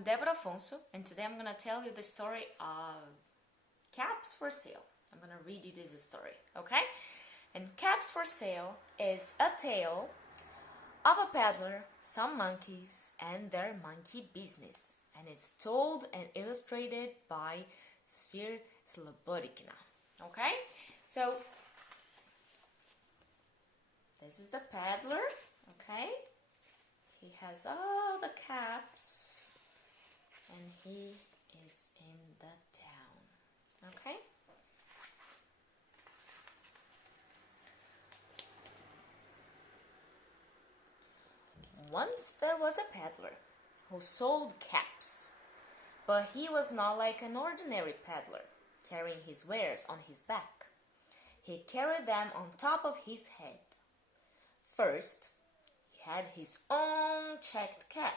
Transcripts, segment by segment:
I'm Débora Affonso, and today I'm going to tell you the story of Caps for Sale. I'm going to read you this story, okay? And Caps for Sale is a tale of a peddler, some monkeys, and their monkey business. And it's told and illustrated by Sphere Slobodkina, okay? So, this is the peddler, okay? He has all the caps, and he is in the town, okay? Once there was a peddler who sold caps, but he was not like an ordinary peddler, carrying his wares on his back. He carried them on top of his head. First, he had his own checked cap.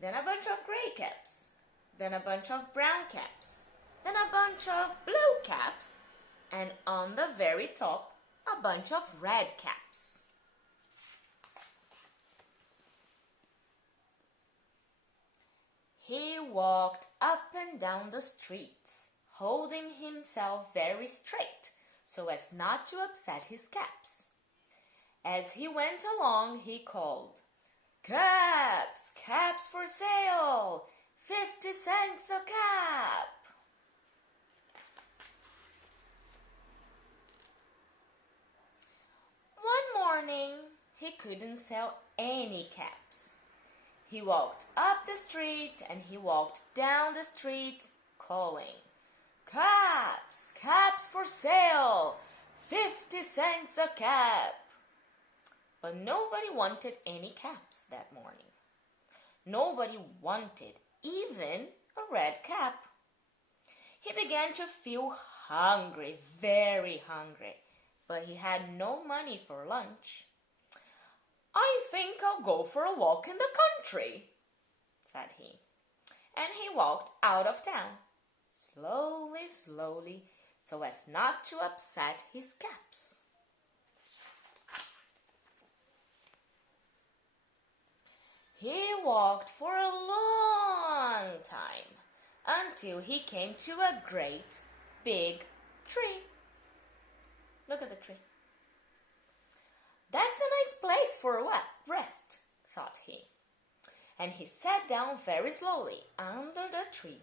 Then a bunch of gray caps. Then a bunch of brown caps. Then a bunch of blue caps. And on the very top, a bunch of red caps. He walked up and down the streets, holding himself very straight so as not to upset his caps. As he went along, he called, "Caps! Caps for sale! 50 cents a cap!" One morning, he couldn't sell any caps. He walked up the street and he walked down the street calling, "Caps! Caps for sale! 50 cents a cap!" But nobody wanted any caps that morning. Nobody wanted even a red cap. He began to feel hungry, very hungry, but he had no money for lunch. "I think I'll go for a walk in the country," said he. And he walked out of town, slowly, slowly, so as not to upset his caps. He walked for a long time until he came to a great, big tree. Look at the tree. "That's a nice place for a rest," thought he. And he sat down very slowly under the tree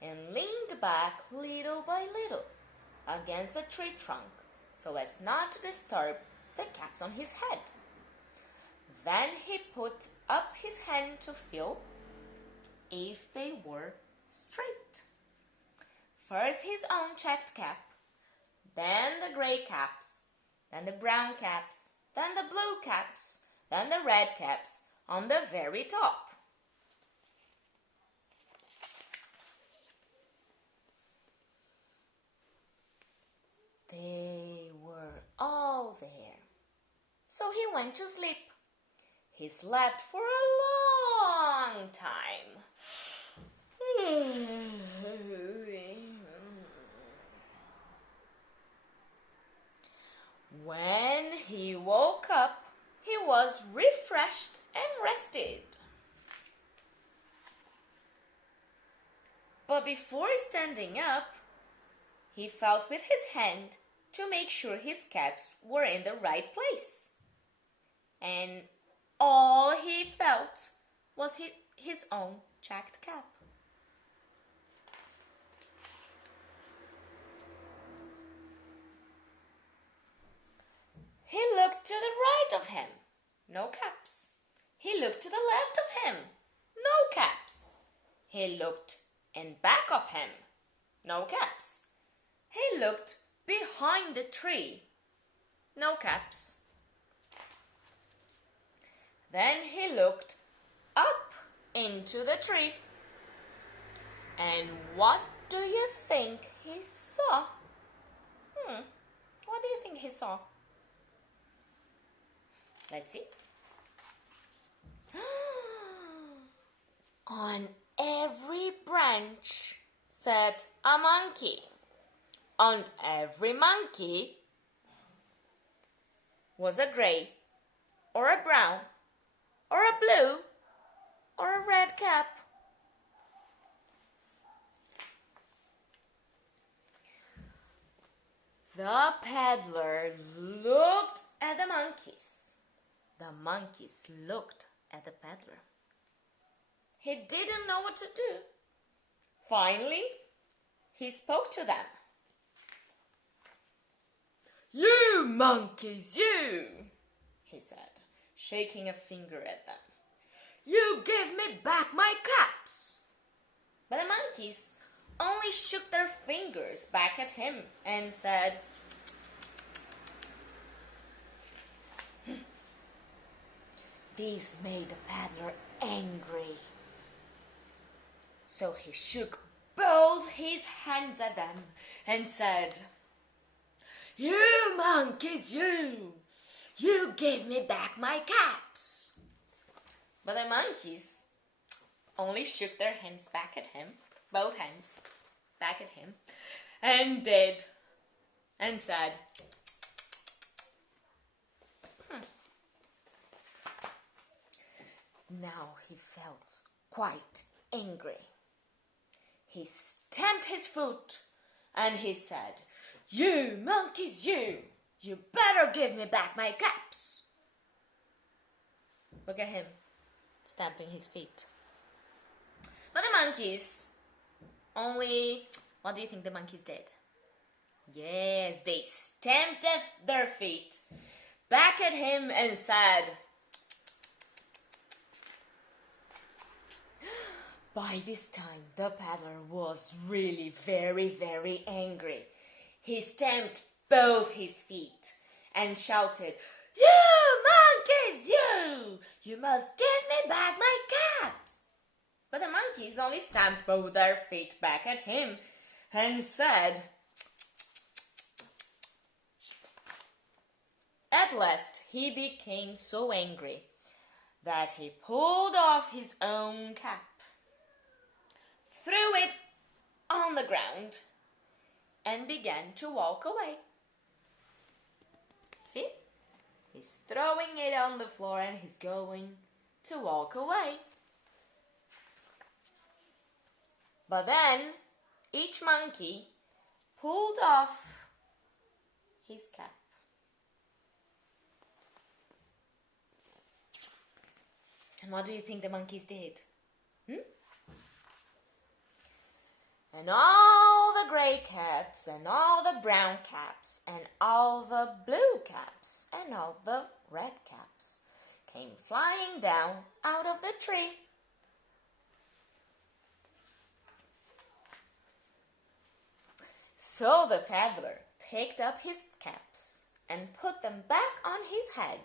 and leaned back little by little against the tree trunk so as not to disturb the caps on his head. Then he put up his hand to feel if they were straight. First his own checked cap, then the gray caps, then the brown caps, then the blue caps, then the red caps on the very top. They were all there. So he went to sleep. He slept for a long time. When he woke up, he was refreshed and rested. But before standing up, he felt with his hand to make sure his caps were in the right place. And all he felt was his own checked cap. He looked to the right of him, no caps. He looked to the left of him, no caps. He looked in back of him, no caps. He looked behind the tree, no caps. Then he looked up into the tree. And what do you think he saw? What do you think he saw? Let's see. On every branch sat a monkey. On every monkey was a gray or a brown or a blue, or a red cap? The peddler looked at the monkeys. The monkeys looked at the peddler. He didn't know what to do. Finally, he spoke to them. "You monkeys, you," he said, shaking a finger at them. "You give me back my caps." But the monkeys only shook their fingers back at him and said, This made the peddler angry. So he shook both his hands at them and said, "You monkeys, you give me back my caps." But the monkeys only shook their hands back at him, both hands back at him, and said, Now he felt quite angry. He stamped his foot and he said, "You monkeys, you better give me back my caps." Look at him, stamping his feet. But the monkeys what do you think the monkeys did? Yes, they stamped their feet back at him and said, By this time, the peddler was really very, very angry. He stamped both his feet and shouted, "You monkeys, you must give me back my caps." But the monkeys only stamped both their feet back at him and said, At last, he became so angry that he pulled off his own cap, threw it on the ground, and began to walk away. See? He's throwing it on the floor and he's going to walk away. But then each monkey pulled off his cap. And what do you think the monkeys did? And all the gray caps, and all the brown caps, and all the blue caps, and all the red caps came flying down out of the tree. So the peddler picked up his caps and put them back on his head.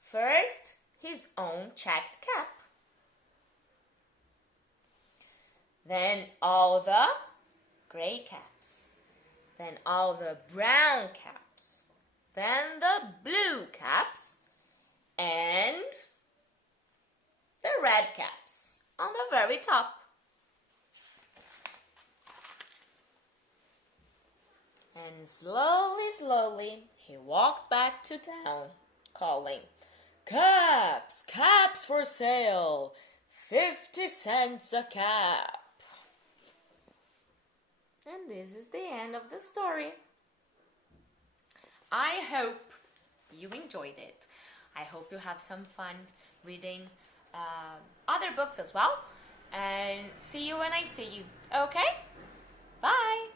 First, his own checked cap. Then all the gray caps. Then all the brown caps. Then the blue caps. And the red caps on the very top. And slowly, he walked back to town, calling, "Caps, caps for sale, 50 cents a cap." And this is the end of the story. I hope you enjoyed it. I hope you have some fun reading other books as well. And see you when I see you. Okay? Bye.